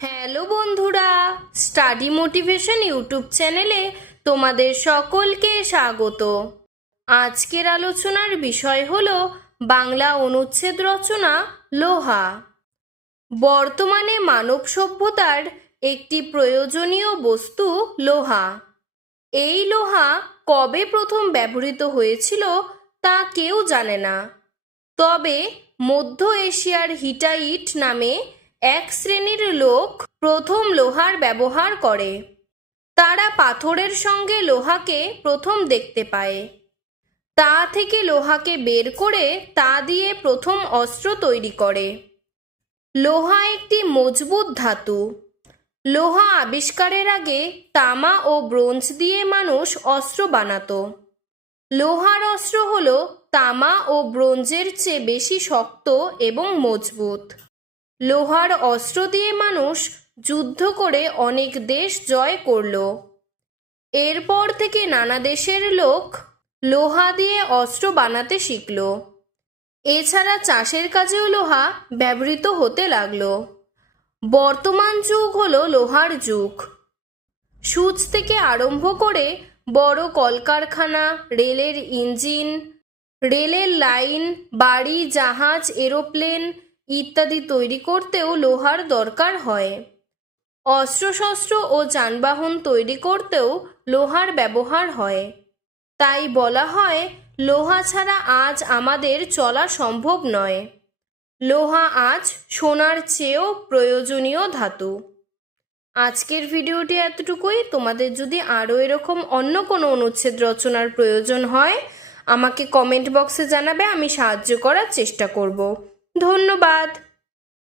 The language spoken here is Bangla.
হ্যালো বন্ধুরা, স্টাডি মোটিভেশন ইউটিউব চ্যানেলে তোমাদের সকলকে স্বাগত। আজকের আলোচনার বিষয় হলো বাংলা অনুচ্ছেদ রচনা লোহা। বর্তমানে মানব সভ্যতার একটি প্রয়োজনীয় বস্তু লোহা। এই লোহা কবে প্রথম ব্যবহৃত হয়েছিল তা কেউ জানে না। তবে মধ্য এশিয়ার হিটাইট নামে এক শ্রেণীর লোক প্রথম লোহার ব্যবহার করে। তারা পাথরের সঙ্গে লোহাকে প্রথম দেখতে পায়। তা থেকে লোহাকে বের করে তা দিয়ে প্রথম অস্ত্র তৈরি করে। লোহা একটি মজবুত ধাতু। লোহা আবিষ্কারের আগে তামা ও ব্রোঞ্জ দিয়ে মানুষ অস্ত্র বানাতো। লোহার অস্ত্র হলো তামা ও ব্রোঞ্জের চেয়ে বেশি শক্ত এবং মজবুত। লোহার অস্ত্র দিয়ে মানুষ যুদ্ধ করে অনেক দেশ জয় করল। এরপর থেকে নানা দেশের লোক লোহা দিয়ে অস্ত্র বানাতে শিখল। এছাড়া চাষের কাজেও লোহা ব্যবহৃত হতে লাগলো। বর্তমান যুগ হলো লোহার যুগ। সূচ থেকে আরম্ভ করে বড় কলকারখানা, রেলের ইঞ্জিন, রেলের লাইন, বাড়ি, জাহাজ, এরোপ্লেন ইত্যাদি তৈরি করতেও লোহার দরকার হয়। অস্ত্রশস্ত্র ও যানবাহন তৈরি করতেও লোহার ব্যবহার হয়। তাই বলা হয় লোহা ছাড়া আজ আমাদের চলা সম্ভব নয়। লোহা আজ সোনার চেয়েও প্রয়োজনীয় ধাতু। আজকের ভিডিওটি এতটুকুই। তোমাদের যদি আরও এরকম অন্য কোনো অনুচ্ছেদ রচনার প্রয়োজন হয় আমাকে কমেন্ট বক্সে জানাবে, আমি সাহায্য করার চেষ্টা করব। ধন্যবাদ।